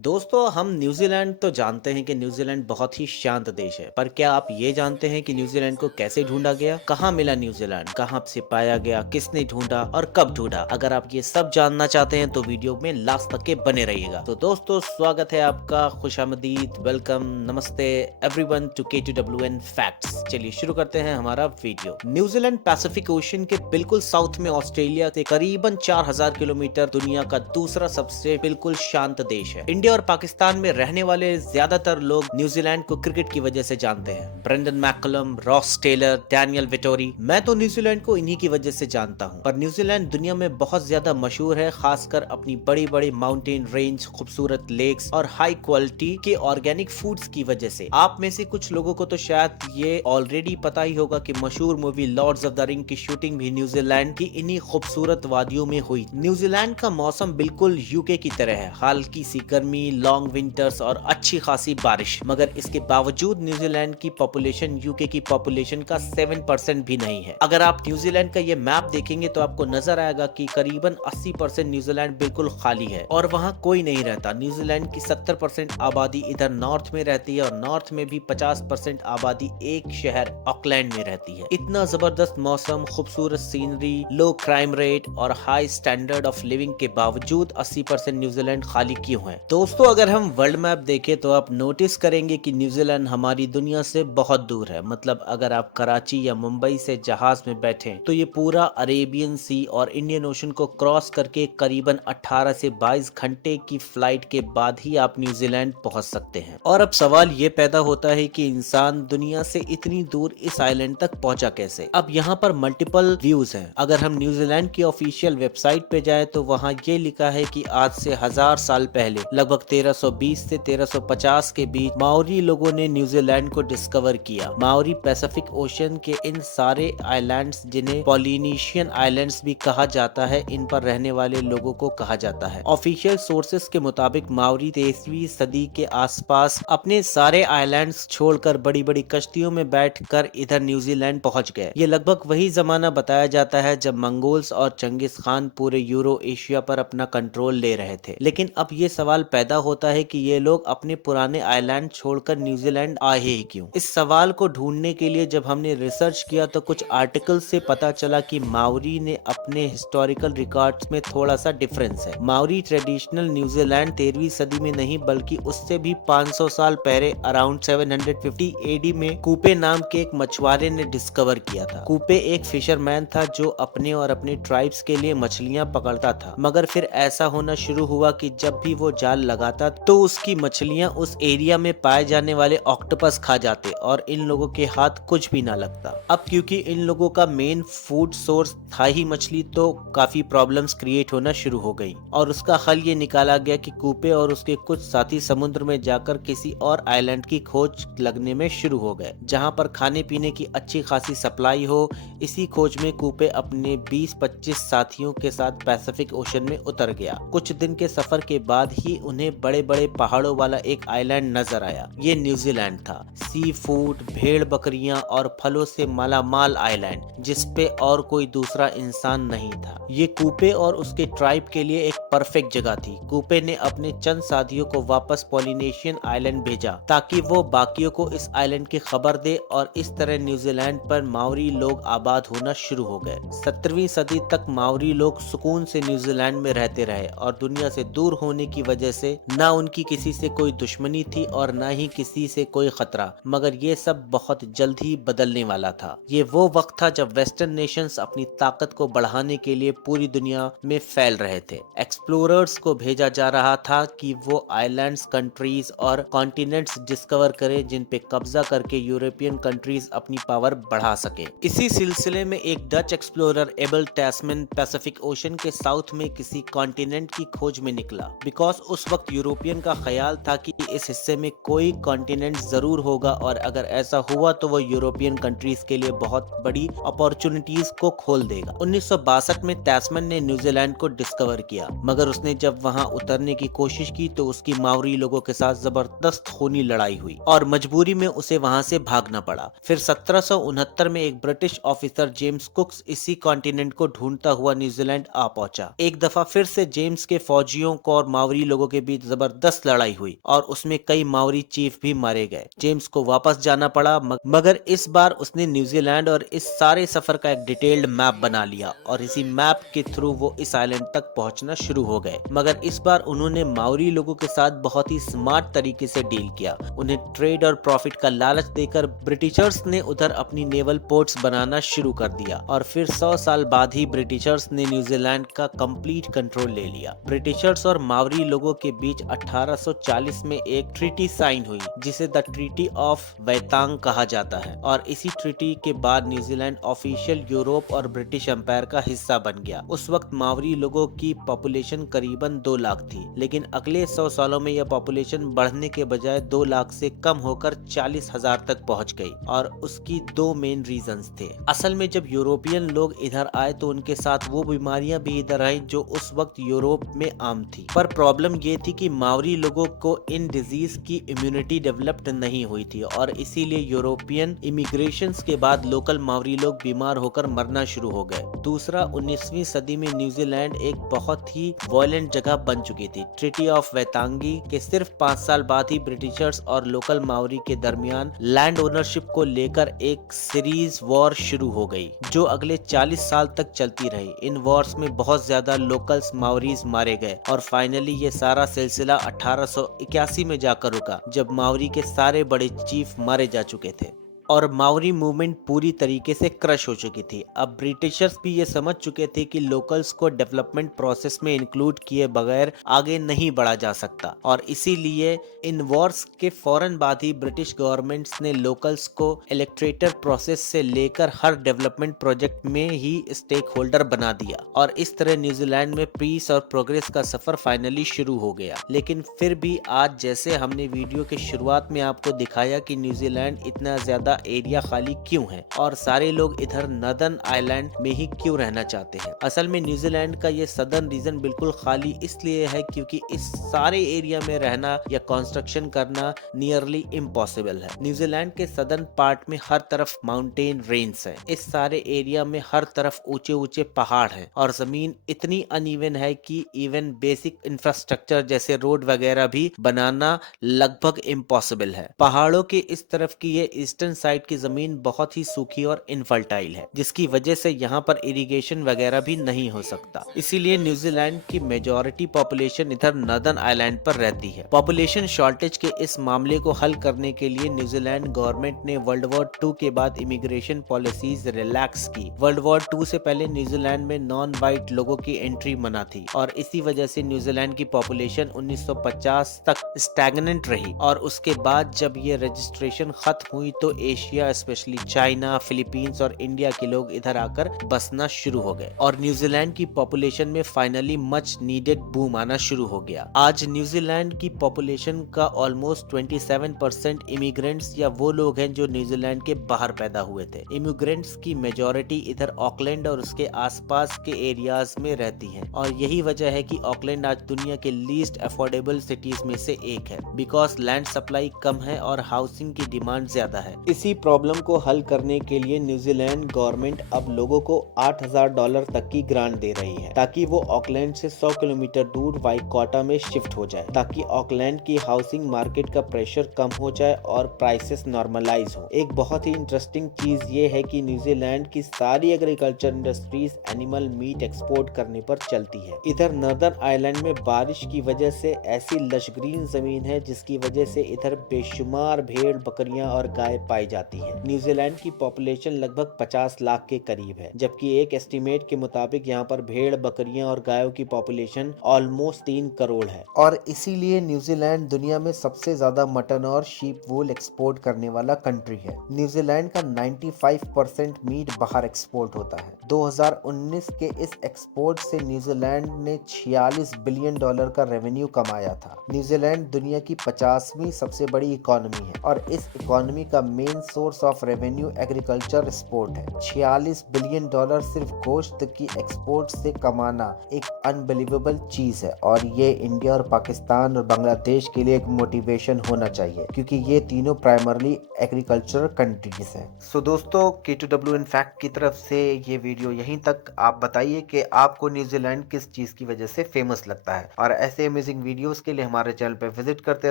दोस्तों हम न्यूजीलैंड तो जानते हैं कि न्यूजीलैंड बहुत ही शांत देश है। पर क्या आप ये जानते हैं कि न्यूजीलैंड को कैसे ढूंढा गया, कहाँ मिला न्यूजीलैंड, कहाँ से पाया गया, किसने ढूंढा और कब ढूंढा। अगर आप ये सब जानना चाहते हैं तो वीडियो में लास्ट तक के बने रहिएगा। तो दोस्तों स्वागत है आपका, खुशामदीद, वेलकम, नमस्ते एवरीवन टू K2WN फैक्ट्स। चलिए शुरू करते हैं हमारा वीडियो। न्यूजीलैंड पैसिफिक ओशन के बिल्कुल साउथ में ऑस्ट्रेलिया से करीबन 4000 किलोमीटर, दुनिया का दूसरा सबसे बिल्कुल शांत देश है। इंडिया और पाकिस्तान में रहने वाले ज्यादातर लोग न्यूजीलैंड को क्रिकेट की वजह से जानते हैं। Brendon McCullum, Ross Taylor, Daniel Vettori. मैं तो न्यूजीलैंड को इन्हीं की वजह से जानता हूँ। पर न्यूजीलैंड दुनिया में बहुत ज्यादा मशहूर है, खासकर अपनी बड़ी बड़ी माउंटेन रेंज, खूबसूरत लेक्स और हाई क्वालिटी के ऑर्गेनिक फूड्स की वजह से। आप में से कुछ लोगों को तो शायद ये ऑलरेडी पता ही होगा कि मशहूर movie Lord's of the ring की शूटिंग भी न्यूजीलैंड की इन्हीं खूबसूरत वादियों में हुई। न्यूजीलैंड का मौसम बिल्कुल यूके की तरह है, हल्की सी गर्मी, लॉन्ग विंटर्स और अच्छी खासी बारिश। मगर इसके बावजूद न्यूजीलैंड की पॉपुलेशन यूके की पॉपुलेशन का 7% भी नहीं है। अगर आप न्यूजीलैंड का ये मैप देखेंगे तो आपको नजर आएगा कि करीबन 80% न्यूजीलैंड बिल्कुल खाली है और वहाँ कोई नहीं रहता। न्यूजीलैंड की 70% आबादी इधर नॉर्थ में रहती है और नॉर्थ में भी 50% आबादी एक शहर ऑकलैंड में रहती है। इतना जबरदस्त मौसम, खूबसूरत सीनरी, लो क्राइम रेट और हाई स्टैंडर्ड ऑफ लिविंग के बावजूद 80% न्यूजीलैंड खाली क्यों है? दोस्तों अगर हम वर्ल्ड मैप देखें तो आप नोटिस करेंगे कि न्यूजीलैंड हमारी दुनिया से बहुत दूर है। मतलब अगर आप कराची या मुंबई से जहाज में बैठे तो ये पूरा अरेबियन सी और इंडियन ओशन को क्रॉस करके करीबन 18 से 22 घंटे की फ्लाइट के बाद ही आप न्यूजीलैंड पहुंच सकते हैं। और अब सवाल ये पैदा होता है कि इंसान दुनिया से इतनी दूर इस आइलैंड तक पहुंचा कैसे? अब यहाँ पर मल्टीपल व्यूज हैं। अगर हम न्यूजीलैंड की ऑफिशियल वेबसाइट पे जाए तो वहाँ ये लिखा है कि आज से 1000 साल पहले लगभग 1320 से 1350 के बीच माओरी लोगों ने न्यूजीलैंड को डिस्कवर किया। माओरी पैसिफिक ओशन के इन सारे आइलैंड्स, जिन्हें पॉलिनेशियन आइलैंड्स भी कहा जाता है, इन पर रहने वाले लोगों को कहा जाता है। ऑफिशियल सोर्सेस के मुताबिक माओरी 23वीं सदी के आसपास अपने सारे आइलैंड्स छोड़कर बड़ी बड़ी कश्तियों में बैठकर इधर न्यूजीलैंड पहुंच गए। ये लगभग वही जमाना बताया जाता है जब मंगोल्स और चंगेज खान पूरे यूरो एशिया पर अपना कंट्रोल ले रहे थे। लेकिन अब ये सवाल पैदा होता है कि ये लोग अपने पुराने आइलैंड छोड़कर न्यूजीलैंड आए ही क्यों? इस सवाल को ढूंढने के लिए जब हमने रिसर्च किया तो कुछ आर्टिकल से पता चला कि माओरी ने अपने हिस्टोरिकल रिकॉर्ड्स में थोड़ा सा डिफरेंस है। माओरी ट्रेडिशनल न्यूजीलैंड 13वीं सदी में नहीं बल्कि उससे भी 500 साल पहले अराउंड 750 एडी में कूपे नाम के एक मछुआरे ने डिस्कवर किया था। कूपे एक फिशरमैन था जो अपने और अपने ट्राइब्स के लिए मछलियां पकड़ता था। मगर फिर ऐसा होना शुरू हुआ कि जब भी वो जाल लगाता तो उसकी मछलियां उस एरिया में पाए जाने वाले ऑक्टोपस खा जाते और इन लोगों के हाथ कुछ भी ना लगता। अब क्योंकि इन लोगों का मेन फूड सोर्स था ही मछली, तो काफी प्रॉब्लम्स क्रिएट होना शुरू हो गई और उसका हल ये निकाला गया कि कूपे और उसके कुछ साथी समुद्र में जाकर किसी और आइलैंड की खोज लगने में शुरू हो गए जहां पर खाने पीने की अच्छी खासी सप्लाई हो। इसी खोज में कूपे अपने 20-25 साथियों के साथ पैसिफिक ओशन में उतर गया। कुछ दिन के सफर के बाद ही उन्हें बड़े बड़े पहाड़ों वाला एक आइलैंड नजर आया। ये न्यूजीलैंड था। सी फूड, भेड़ बकरियां और फलों से मालामाल आइलैंड, जिसपे और कोई दूसरा इंसान नहीं था। ये कूपे और उसके ट्राइब के लिए एक परफेक्ट जगह थी। कूपे ने अपने चंद साथियों को वापस पॉलिनेशियन आइलैंड भेजा ताकि वो बाकियों को इस आइलैंड की खबर दे और इस तरह न्यूजीलैंड पर माओरी लोग आबाद होना शुरू हो गए। 17वीं सदी तक माओरी लोग सुकून से न्यूजीलैंड में रहते रहे और दुनिया से दूर होने की वजह से ना उनकी किसी से कोई दुश्मनी थी और ना ही किसी से कोई खतरा। मगर ये सब बहुत जल्द ही बदलने वाला था। ये वो वक्त था जब वेस्टर्न नेशंस अपनी ताकत को बढ़ाने के लिए पूरी दुनिया में फैल रहे थे। एक्सप्लोरर्स को भेजा जा रहा था कि वो आइलैंड्स, कंट्रीज और कॉन्टिनेंट्स डिस्कवर करें जिन पे कब्जा करके यूरोपियन कंट्रीज अपनी पावर बढ़ा सके। इसी सिलसिले में एक Dutch explorer Abel Tasman Pacific Ocean के साउथ में किसी कॉन्टिनेंट की खोज में निकला। बिकॉज उस वक्त यूरोपियन का ख्याल था कि इस हिस्से में कोई कॉन्टिनेंट जरूर होगा और अगर ऐसा हुआ तो वो यूरोपियन कंट्रीज के लिए बहुत बड़ी अपॉर्चुनिटीज को खोल देगा। 1962 में टैस्मैन ने न्यूजीलैंड को डिस्कवर किया, मगर उसने जब वहां उतरने की कोशिश की तो उसकी माओरी लोगों के साथ जबरदस्त खूनी लड़ाई हुई और मजबूरी में उसे वहां से भागना पड़ा। फिर 1769 में एक ब्रिटिश ऑफिसर जेम्स कुक्स इसी कॉन्टिनेंट को ढूंढता हुआ न्यूजीलैंड आ पहुंचा। एक दफा फिर से जेम्स के फौजियों को और माओरी लोगों के बीच जबरदस्त लड़ाई हुई और उसमें कई माओरी चीफ भी मारे गए। जेम्स को वापस जाना पड़ा, मगर इस बार उसने न्यूजीलैंड और इस सारे सफर का एक डिटेल्ड मैप बना लिया और इसी मैप के थ्रू वो इस आइलैंड तक पहुंचना शुरू हो गए। मगर इस बार उन्होंने माओरी लोगों के साथ बहुत ही स्मार्ट तरीके से डील किया। उन्हें ट्रेड और प्रॉफिट का लालच देकर ब्रिटिशर्स ने उधर अपनी नेवल पोर्ट्स बनाना शुरू कर दिया और फिर 100 साल बाद ही ब्रिटिशर्स ने न्यूजीलैंड का कंप्लीट कंट्रोल ले लिया। ब्रिटिशर्स और मावरी लोगों के बीच 1840 में एक ट्रीटी साइन हुई जिसे द ट्रीटी ऑफ वैतांग कहा जाता है और इसी ट्रीटी के बाद न्यूजीलैंड ऑफिशियल यूरोप और ब्रिटिश एम्पायर का हिस्सा बन गया। उस वक्त मावरी लोगों की पॉपुलेशन करीबन 2 लाख थी, लेकिन अगले 100 सालों में यह पॉपुलेशन बढ़ने के बजाय 2 लाख से कम होकर 40,000 तक पहुंच गई और उसकी 2 मेन रीजंस थे। असल में जब यूरोपियन लोग इधर आए तो उनके साथ वो बीमारियां भी इधर आई जो उस वक्त यूरोप में आम थी, पर प्रॉब्लम ये थी कि मावरी लोगों को इन डिजीज की इम्यूनिटी डेवलप्ड नहीं हुई थी और इसीलिए यूरोपियन इमिग्रेशन के बाद लोकल मावरी लोग बीमार होकर मरना शुरू हो गए। दूसरा, 19वीं सदी में न्यूजीलैंड एक बहुत ही वायलेंट जगह बन चुकी थी। ट्रीटी ऑफ वैतांगी के सिर्फ 5 साल बाद ही ब्रिटिशर्स और लोकल मावरी के दरमियान लैंड ओनरशिप को लेकर एक सीरीज वॉर शुरू हो गई जो अगले 40 साल तक चलती रही। इन वॉर्स में बहुत ज्यादा लोकल्स मावरीज मारे गए और फाइनली ये सारा सिलसिला 1881 में जाकर रुका जब मावरी के सारे बड़े चीफ मारे जा चुके थे और मावरी मूवमेंट पूरी तरीके से क्रश हो चुकी थी। अब ब्रिटिशर्स भी ये समझ चुके थे कि लोकल्स को डेवलपमेंट प्रोसेस में इंक्लूड किए बगैर आगे नहीं बढ़ा जा सकता और इसीलिए इन वॉर्स के फौरन बाद ही ब्रिटिश गवर्नमेंट्स ने लोकल्स को इलेक्ट्रेटर प्रोसेस से लेकर हर डेवलपमेंट प्रोजेक्ट में ही स्टेक होल्डर बना दिया और इस तरह न्यूजीलैंड में पीस और प्रोग्रेस का सफर फाइनली शुरू हो गया। लेकिन फिर भी आज जैसे हमने वीडियो के शुरुआत में आपको दिखाया कि न्यूजीलैंड इतना ज्यादा एरिया खाली क्यों है और सारे लोग इधर नॉर्दर्न आइलैंड में ही क्यों रहना चाहते हैं। असल में न्यूजीलैंड का ये सदर्न रीजन बिल्कुल खाली इसलिए है क्योंकि इस सारे एरिया में रहना या कंस्ट्रक्शन करना नियरली इम्पॉसिबल है। न्यूजीलैंड के सदर्न पार्ट में हर तरफ माउंटेन रेंज है। इस सारे एरिया में हर तरफ ऊंचे ऊंचे पहाड़ हैं और जमीन इतनी अनइवन है कि इवन बेसिक इंफ्रास्ट्रक्चर जैसे रोड वगैरह भी बनाना लगभग इम्पॉसिबल है। पहाड़ों के इस तरफ की ये ईस्टर्न साइड की जमीन बहुत ही सूखी और इनफर्टाइल है जिसकी वजह से यहाँ पर इरिगेशन वगैरह भी नहीं हो सकता। इसीलिए न्यूजीलैंड की मेजॉरिटी पॉपुलेशन इधर नॉर्दर्न आइलैंड पर रहती है। पॉपुलेशन शॉर्टेज के इस मामले को हल करने के लिए न्यूजीलैंड गवर्नमेंट ने वर्ल्ड वॉर 2 के बाद इमिग्रेशन पॉलिसीज रिलैक्स की। वर्ल्ड वॉर 2 से पहले न्यूजीलैंड में नॉन वाइट लोगों की एंट्री मना थी और इसी वजह से न्यूजीलैंड की पॉपुलेशन 1950 तक स्टैग्नेंट रही और उसके बाद जब ये रजिस्ट्रेशन खत्म हुई तो एशिया स्पेशली चाइना, फिलीपींस और इंडिया के लोग इधर आकर बसना शुरू हो गए और न्यूजीलैंड की पॉपुलेशन में फाइनली मच नीडेड बूम आना शुरू हो गया। आज न्यूजीलैंड की पॉपुलेशन का ऑलमोस्ट 27% इमिग्रेंट्स या वो लोग हैं जो न्यूजीलैंड के बाहर पैदा हुए थे। इमिग्रेंट्स की मेजॉरिटी इधर ऑकलैंड और उसके आसपास के एरियाज में रहती है और यही वजह है कि ऑकलैंड आज दुनिया के लीस्ट अफोर्डेबल सिटीज में से एक है बिकॉज लैंड सप्लाई कम है और हाउसिंग की डिमांड ज्यादा है। इसी प्रॉब्लम को हल करने के लिए न्यूजीलैंड गवर्नमेंट अब लोगों को $8,000 तक की ग्रांट दे रही है ताकि वो ऑकलैंड से 100 किलोमीटर दूर वाइकोटा में शिफ्ट हो जाए ताकि ऑकलैंड की हाउसिंग मार्केट का प्रेशर कम हो जाए और प्राइसेस नॉर्मलाइज हो। एक बहुत ही इंटरेस्टिंग चीज ये है कि न्यूजीलैंड की सारी agriculture industries animal meet export करने पर चलती है। इधर नॉर्दर्न आइलैंड में बारिश की वजह से ऐसी लश ग्रीन जमीन है जिसकी वजह से इधर बेशुमार भेड़, बकरियां और गाय पाई जाती है। न्यूजीलैंड की पॉपुलेशन लगभग 50 लाख के करीब है जबकि एक एस्टिमेट के मुताबिक यहाँ पर भेड़, बकरियां और गायों की पॉपुलेशन ऑलमोस्ट 3 करोड़ है और इसीलिए न्यूजीलैंड दुनिया में सबसे ज्यादा मटन और शीप वूल एक्सपोर्ट करने वाला कंट्री है। न्यूजीलैंड का 95% मीट बाहर एक्सपोर्ट होता है। 2019 के इस एक्सपोर्ट से न्यूजीलैंड ने $46 बिलियन का रेवेन्यू कमाया था। न्यूजीलैंड दुनिया की 50वीं सबसे बड़ी इकोनॉमी है और इस इकोनॉमी का main main source of revenue agriculture export है। $46 बिलियन सिर्फ गोश्त की एक्सपोर्ट से कमाना एक अनबिलीवेबल चीज है, और ये इंडिया और पाकिस्तान और बांग्लादेश के लिए एक मोटिवेशन होना चाहिए, क्योंकि ये तीनों प्राइमरली एग्रीकल्चर कंट्रीज हैं। सो दोस्तों, K2W इन फैक्ट की तरफ से ये वीडियो यहीं तक। आप बताइए कि आपको न्यूजीलैंड किस चीज की वजह से फेमस लगता है, और ऐसे अमेजिंग वीडियोस के लिए हमारे चैनल पे विजिट करते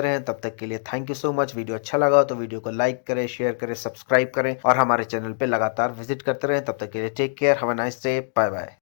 रहें। तब तक के लिए thank you so much. Video अच्छा लगा तो वीडियो को लाइक करें, शेयर करें, सब्सक्राइब करें और हमारे चैनल पे लगातार विजिट करते रहें। तब तक के लिए take care, have a nice day, bye bye.